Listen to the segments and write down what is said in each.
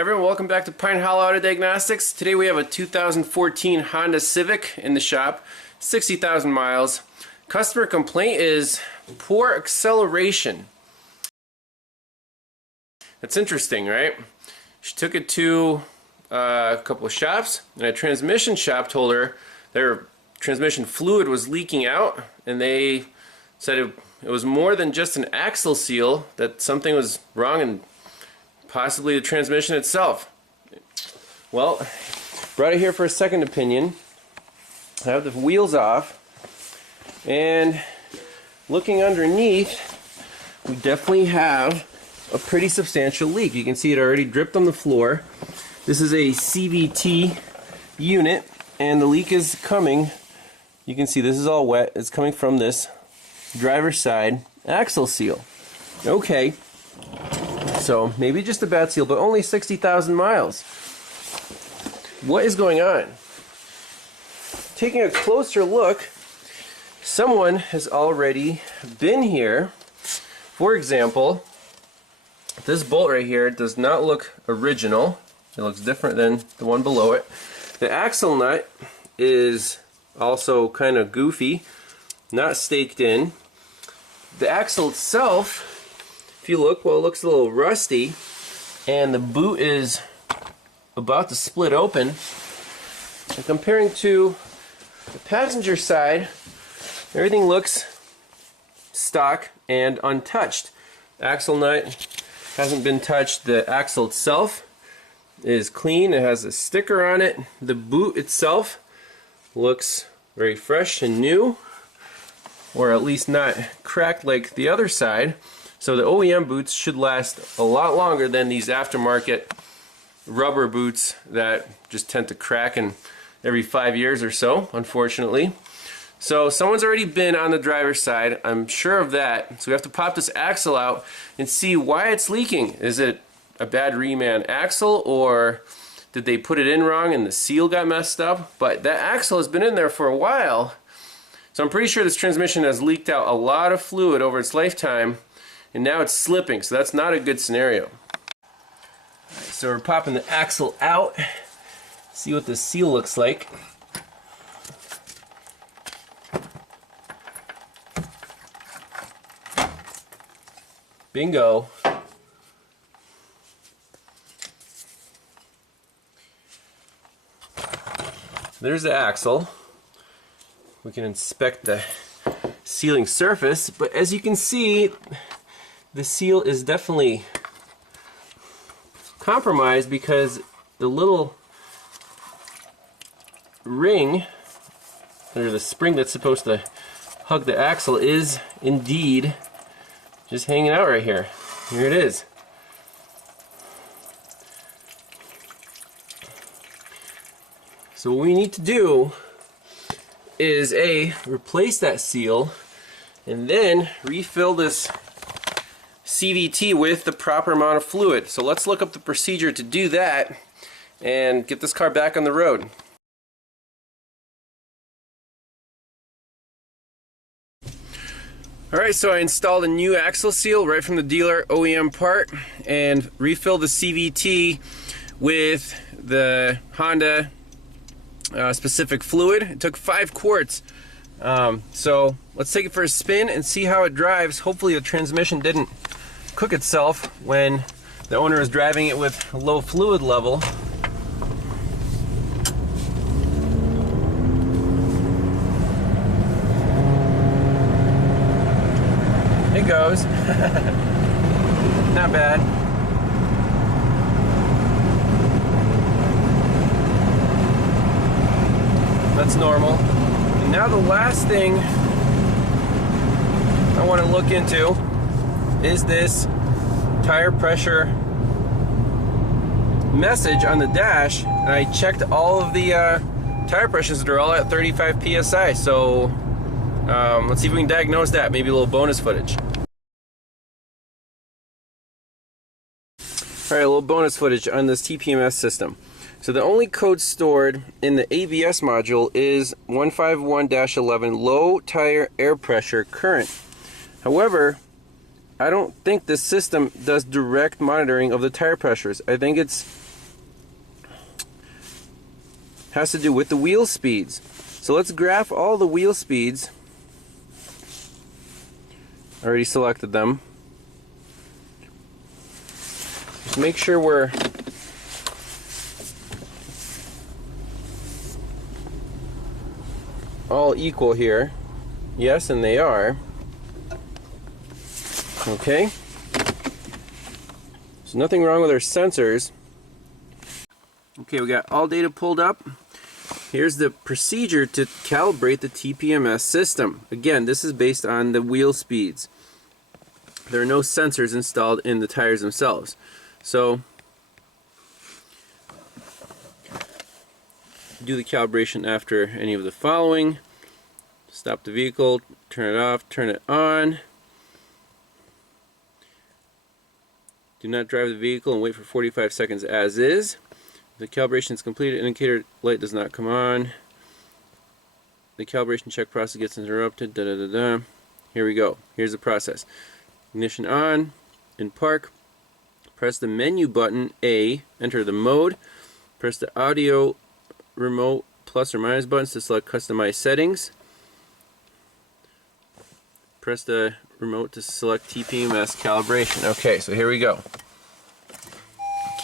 Hi everyone, welcome back to Pine Hollow Auto Diagnostics. Today we have a 2014 Honda Civic in the shop, 60,000 miles. Customer complaint is poor acceleration. That's interesting, right? She took it to a couple of shops, and a transmission shop told her their transmission fluid was leaking out, and they said it was more than just an axle seal, that something was wrong and possibly the transmission itself. Well, brought it here for a second opinion. I have the wheels off, and looking underneath, we definitely have a pretty substantial leak. You can see it already dripped on the floor. This is a CVT unit, and the leak is coming. You can see this is all wet. It's coming from this driver's side axle seal. Okay. So maybe just a bad seal, but only 60,000 miles. What is going on? Taking a closer look, someone has already been here. For example, this bolt right here does not look original. It looks different than the one below it. The axle nut is also kind of goofy, not staked in. The axle itself, if you look, well, it looks a little rusty, and the boot is about to split open. And comparing to the passenger side, everything looks stock and untouched. The axle nut hasn't been touched. The axle itself is clean. It has a sticker on it. The boot itself looks very fresh and new, or at least not cracked like the other side. So the OEM boots should last a lot longer than these aftermarket rubber boots that just tend to crack in every 5 years or so, unfortunately. So someone's already been on the driver's side, I'm sure of that. So we have to pop this axle out and see why it's leaking. Is it a bad reman axle, or did they put it in wrong and the seal got messed up? But that axle has been in there for a while, so I'm pretty sure this transmission has leaked out a lot of fluid over its lifetime, and now it's slipping, so that's not a good scenario. Alright, so we're popping the axle out, see what the seal looks like. Bingo. There's the axle. We can inspect the sealing surface, but as you can see, the seal is definitely compromised because the little ring, or the spring that's supposed to hug the axle, is indeed just hanging out right here. Here it is. So what we need to do is replace that seal, and then refill this CVT with the proper amount of fluid. So let's look up the procedure to do that and get this car back on the road. Alright, so I installed a new axle seal right from the dealer OEM part and refilled the CVT with the Honda specific fluid. It took 5 quarts. So let's take it for a spin and see how it drives. Hopefully the transmission didn't cook itself when the owner was driving it with a low fluid level. It goes. Not bad. That's normal. And now the last thing I want to look into is this tire pressure message on the dash. And I checked all of the tire pressures that are all at 35 psi. So let's see if we can diagnose that. Maybe a little bonus footage. Alright, a little bonus footage on this TPMS system. So the only code stored in the ABS module is 151-11 low tire air pressure current. However, I don't think this system does direct monitoring of the tire pressures. I think it's has to do with the wheel speeds. So let's graph all the wheel speeds. I already selected them. Just make sure we're all equal here. Yes, and they are. Okay. So nothing wrong with our sensors. Okay, we got all data pulled up. Here's the procedure to calibrate the TPMS system. Again, this is based on the wheel speeds. There are no sensors installed in the tires themselves. So, do the calibration after any of the following. Stop the vehicle, turn it off, turn it on. Do not drive the vehicle and wait for 45 seconds as is. The calibration is completed. Indicator light does not come on. The calibration check process gets interrupted. Da, da, da, da. Here we go. Here's the process. Ignition on. In park. Press the menu button A. Enter the mode. Press the audio remote plus or minus buttons to select customize settings. Press the remote to select TPMS calibration. Okay, so here we go.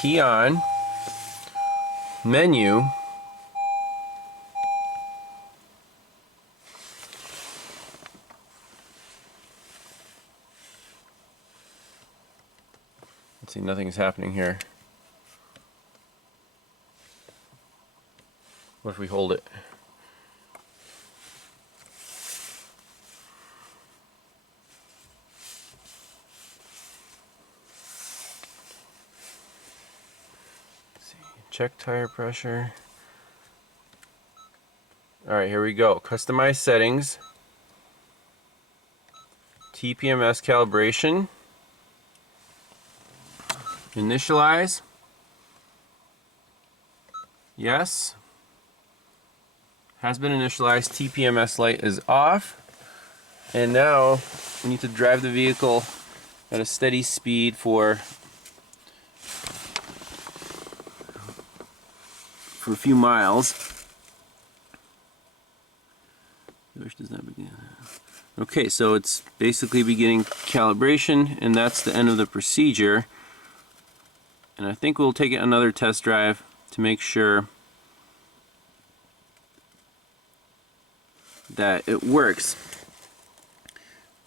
Key on. Menu. Let's see, nothing's happening here. What if we hold it? Check tire pressure. Alright, here we go. Customize settings. TPMS calibration. Initialize. Yes. Has been initialized. TPMS light is off. And now we need to drive the vehicle at a steady speed for a few miles. Which does not begin. Okay, so it's basically beginning calibration, and that's the end of the procedure. And I think we'll take another test drive to make sure that it works.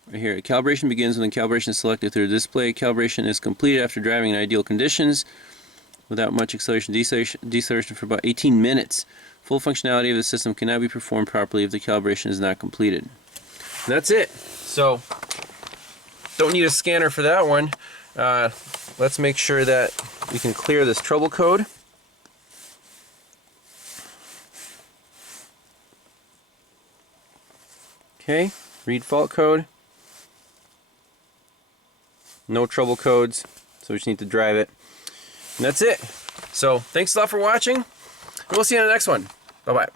Right here, calibration begins when the calibration is selected through the display. Calibration is completed after driving in ideal conditions without much acceleration, deceleration for about 18 minutes. Full functionality of the system cannot be performed properly if the calibration is not completed. And that's it. So, don't need a scanner for that one. Let's make sure that we can clear this trouble code. Okay, read fault code. No trouble codes, so we just need to drive it. And that's it. So, thanks a lot for watching. We'll see you on the next one. Bye-bye.